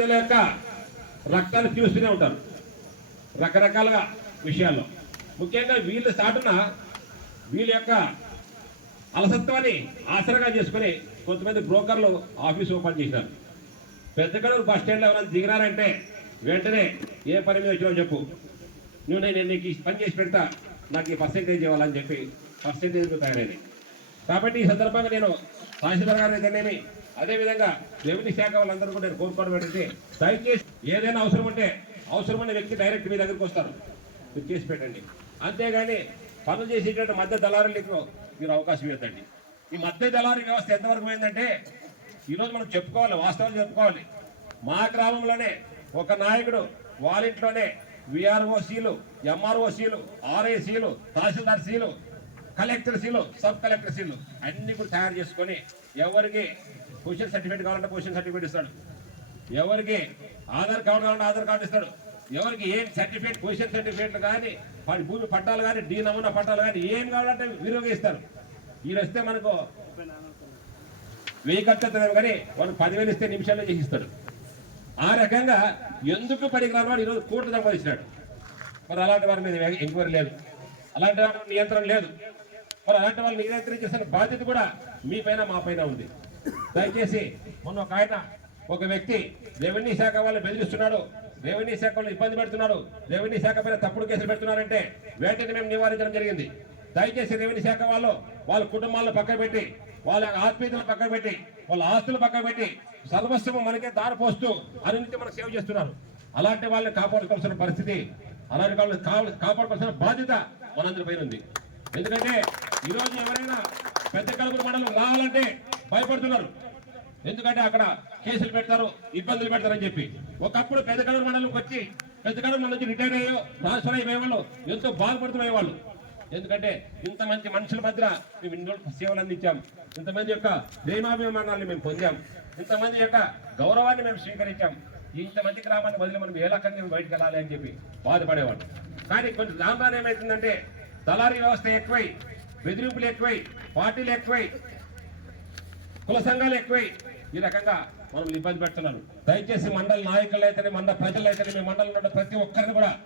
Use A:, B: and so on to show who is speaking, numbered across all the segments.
A: యొక్క రక్తాన్ని చూస్తూనే ఉంటారు. రకరకాలుగా విషయాల్లో. ముఖ్యంగా వీళ్ళ సాటున వీళ్ళ యొక్క అలసత్వాన్ని ఆసరగా చేసుకుని కొంతమంది బ్రోకర్లు ఆఫీస్ ఓపెన్ చేశారు. పెద్దకడూరు బస్ స్టాండ్లో ఎవరైనా దిగినారంటే వెంటనే ఏ పని మీద వచ్చావో చెప్పు. నువ్వు నేను నీకు పని చేసి పెడతా నాకు ఈ పర్సెంటేజ్ ఇవ్వాలని చెప్పి పర్సెంటేజ్ తయారైంది. కాబట్టి ఈ సందర్భంగా నేను తహసీల్దార్ గారి దగ్గరనేమి అదేవిధంగా రెవెన్యూ శాఖ వాళ్ళందరూ కూడా నేను కోరుకోవడం ఏంటంటే దయచేసి ఏదైనా అవసరం ఉంటే అవసరమైన వ్యక్తి డైరెక్ట్ మీ దగ్గరికి వస్తారు. మీరు చేసి పెట్టండి. అంతేగాని పనులు చేసేటువంటి మధ్య దళారులకు మీరు అవకాశం ఇవ్వద్దండి. ఈ మధ్య దళారు వ్యవస్థ ఎంతవరకు పోయిందంటే ఈరోజు మనం చెప్పుకోవాలి వాస్తవాలు చెప్పుకోవాలి. మా గ్రామంలోనే ఒక నాయకుడు వాళ్ళ ఇంట్లోనే ఎంఆర్ఓసీలు సీలు సీలు తహసీల్దార్ seal collector seal sub collector seal అన్ని కూడా తయారు చేసుకొని ఎవరికి పొజిషన్ సర్టిఫికేట్ కావాలంటే పొజిషన్ సర్టిఫికేట్ ఇస్తాడు. ఎవరికి ఆధార్ కార్డు కావాలంటే ఆధార్ కార్డు ఇస్తాడు. ఎవరికి ఏం సర్టిఫికేట్ పొజిషన్ సర్టిఫికేట్లు కానీ వాడి భూమి పట్టాలు కానీ డీ నమూనా పట్టాలు కానీ ఏం కావాలంటే వినియోగిస్తారు. ఇస్తారు వీళ్ళు వస్తే మనకు వెయ్యి ఖర్చు అవుతుంది కానీ వాడు పదివేలు ఇస్తే నిమిషాల్లో చేసిస్తాడు. ఆ రకంగా ఎందుకు పనికిరాని వాడు ఈరోజు కోర్టు సంపాదించినాడు. మరి అలాంటి వారి మీద ఎంక్వైరీ లేదు. అలాంటి వారి నియంత్రణ లేదు. మరి అలాంటి వాళ్ళు నియంత్రించాల్సిన బాధ్యత కూడా మీ పైన మా పైన ఉంది. దయచేసి మొన్న ఒక ఆయన ఒక వ్యక్తి రెవెన్యూ శాఖ వాళ్ళు బెదిరిస్తున్నాడు. రెవెన్యూ శాఖ వాళ్ళు ఇబ్బంది పెడుతున్నాడు. రెవెన్యూ శాఖ పైన తప్పుడు కేసులు పెడుతున్నారంటే వెంటనే మేము నివారించడం జరిగింది. దయచేసి రెవెన్యూ శాఖ వాళ్ళు వాళ్ళ కుటుంబాలను పక్కన పెట్టి వాళ్ళ ఆత్మీయతలు పక్కన పెట్టి వాళ్ళ ఆస్తులు పక్కన పెట్టి సర్వస్వము మనకే దారిపోస్తూ అన్నింటి మనకు సేవ చేస్తున్నారు. అలాంటి వాళ్ళని కాపాడుకోవాల్సిన పరిస్థితి అలాంటి వాళ్ళని కాపాడుకోవాల్సిన బాధ్యత మనందరిపైన ఉంది. ఎందుకంటే ఈరోజు ఎవరైనా పెద్ద కలుగురు మండలం రావాలంటే భయపడుతున్నారు. ఎందుకంటే అక్కడ కేసులు పెడతారు ఇబ్బందులు పెడతారని చెప్పి. ఒకప్పుడు పెద్ద కడూరు మండలంకి వచ్చి పెద్ద కడూరు మండలం నుంచి రిటైర్ అయ్యో ట్రాన్స్ఫర్ అయిపోయేవాళ్ళు ఎంతో బాధపడుతున్నవాళ్ళు ఎందుకంటే ఇంతమంది మనుషుల మధ్య మేము ఇన్ని సేవలు అందించాం. ఇంతమంది యొక్క ప్రేమాభిమానాన్ని మేము పొందాం. ఇంతమంది యొక్క గౌరవాన్ని మేము స్వీకరించాం. ఇంతమంది గ్రామాన్ని వదిలి మనం ఏ రకంగా మేము బయటకు వెళ్ళాలి అని చెప్పి బాధపడేవాళ్ళు. కానీ కొంచెం రాను రాను ఏమవుతుందంటే దళారీ వ్యవస్థ ఎక్కువై బెదిరింపులు ఎక్కువై పార్టీలు ఎక్కువై కుల సంఘాలు ఎక్కువై ఈ రకంగా మనం ఇబ్బంది పెడుతున్నారు. దయచేసి మండల నాయకులు అయితేనే మండల ప్రజలు అయితేనే మీ మండలంలో ఉన్న ప్రతి ఒక్కరిని కూడా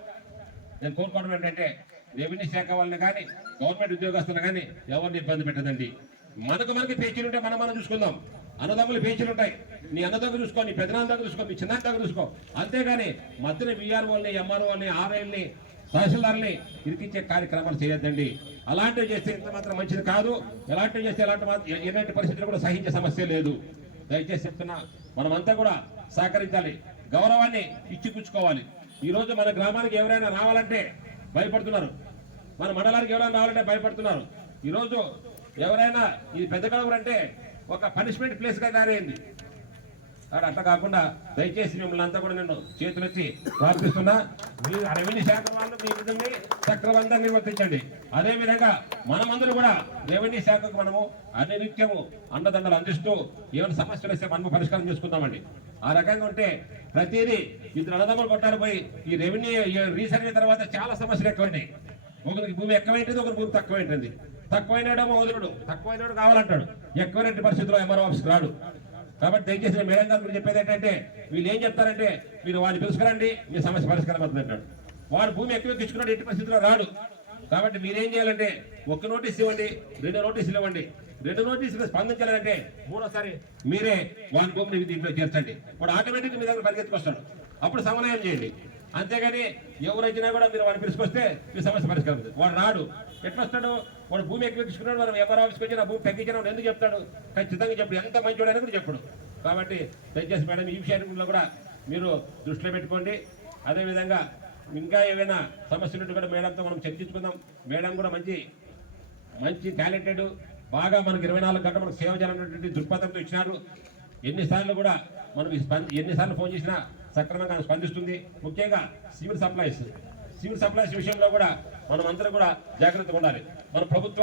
A: నేను కోరుకోవడం ఏంటంటే రెవెన్యూ శాఖ వాళ్ళని కానీ గవర్నమెంట్ ఉద్యోగస్తులు కానీ ఎవరిని ఇబ్బంది పెట్టదండి. మనకు మనకి పేచీలు ఉంటే మనం మనం చూసుకుందాం. అన్నదమ్ములు పేచీలు ఉంటాయి. నీ అన్నదమ్ము చూసుకో నీ పెద్దనాన్న దగ్గర చూసుకో నీ చిన్న దగ్గర చూసుకో. అంతేగాని మధ్యన విఆర్ఓల్ని ఎంఆర్ఓల్ని ఆర్ఐల్ని తహసీల్దార్ని ఇరికించే కార్యక్రమాలు చేయొద్దండి. అలాంటివి చేస్తే ఇంత మాత్రం మంచిది కాదు. ఎలాంటివి చేస్తే ఎలాంటి మాత్రం- ఎలాంటి పరిస్థితులు కూడా సహించే సమస్య లేదు. దయచేసి చెప్తున్నా మనమంతా కూడా సహకరించాలి. గౌరవాన్ని ఇచ్చిపుచ్చుకోవాలి. ఈరోజు మన గ్రామానికి ఎవరైనా రావాలంటే భయపడుతున్నారు. మన మండలానికి ఎవరైనా రావాలంటే భయపడుతున్నారు. ఈరోజు ఎవరైనా ఇది పెద్ద కడవరు అంటే ఒక పనిష్మెంట్ ప్లేస్గా తయారైంది. కానీ అట్లా కాకుండా దయచేసి మిమ్మల్ని అంతా కూడా నేను చేతులెత్తి ప్రార్థిస్తున్నా. మీరు రెవెన్యూ శాఖ వాళ్ళు మీ విధంగా చక్రవంతంగా నిర్వర్తించండి. అదేవిధంగా మనమందరూ కూడా రెవెన్యూ శాఖకు మనము అన్ని నిత్యము అండదండలు అందిస్తూ ఏమైనా సమస్యలు వస్తే మనము పరిష్కారం చేసుకుందామండి. ఆ రకంగా ఉంటే ప్రతిదీ ఇద్దరు అన్నదమ్ములు కొట్టారు పోయి ఈ రెవెన్యూ రీసర్వే తర్వాత చాలా సమస్యలు ఎక్కువైనాయి. ఒకరికి భూమి ఎక్కువైంటుంది ఒకరి భూమి తక్కువైంటుంది. తక్కువైనడేమో వదులుడు. తక్కువైనడు కావాలంటాడు. ఎక్కువైన పరిస్థితిలో ఎంఆర్ఓ ఆఫీస్కి రాడు. కాబట్టి దయచేసి నేను మేడం గారు చెప్పేది ఏంటంటే వీళ్ళు ఏం చెప్తారంటే మీరు వాడిని పిలుచుకురండి మీ సమస్య పరిష్కారం అవుతుంది అంటాడు వాడు భూమి ఎక్కువ తెచ్చుకున్నాడు ఎట్టి పరిస్థితిలో రాడు. కాబట్టి మీరేం చేయాలంటే ఒక్క నోటీస్ ఇవ్వండి రెండు నోటీసులు ఇవ్వండి. రెండు నోటీసులు స్పందించాలంటే మూడోసారి. మీరే వాడి భూమిని దీంట్లో చేర్చండి. వాడు ఆటోమేటిక్ మీ దగ్గర పరిగెత్తుకొస్తాడు. అప్పుడు సమన్వయం చేయండి. అంతేగాని ఎవరు వచ్చినా కూడా మీరు వాడిని పిలుచుకొస్తే మీ సమస్య పరిష్కారం వాడు రాడు. ఎట్లా వస్తాడు వాడు భూమి ఎక్కువ తీసుకున్నాడు మనం ఎవరు ఆఫీస్కి వచ్చి నా భూమి తగ్గించిన ఎందుకు చెప్తాడు? ఖచ్చితంగా చెప్పడు. ఎంత మంచివాడు అని కూడా చెప్పడు. కాబట్టి దయచేసి మేడం ఈ విషయాన్ని కూడా మీరు దృష్టిలో పెట్టుకోండి. అదేవిధంగా ఇంకా ఏవైనా సమస్యలు ఉంటే కూడా మేడంతో మనం చర్చించుకుందాం. మేడం కూడా మంచి మంచి టాలెంటెడ్ బాగా మనకి ఇరవై నాలుగు గంటలు మనకు సేవ చేయాలన్నటువంటి దృక్పథంతో ఇచ్చినారు. ఎన్నిసార్లు కూడా మనం ఈ స్పంద ఎన్నిసార్లు ఫోన్ చేసినా సక్రమంగా స్పందిస్తుంది. ముఖ్యంగా సివిల్ సప్లైస్. సివిల్ సప్లైస్ విషయంలో కూడా మనం అందరం కూడా జాగ్రత్తగా ఉండాలి. మన ప్రభుత్వ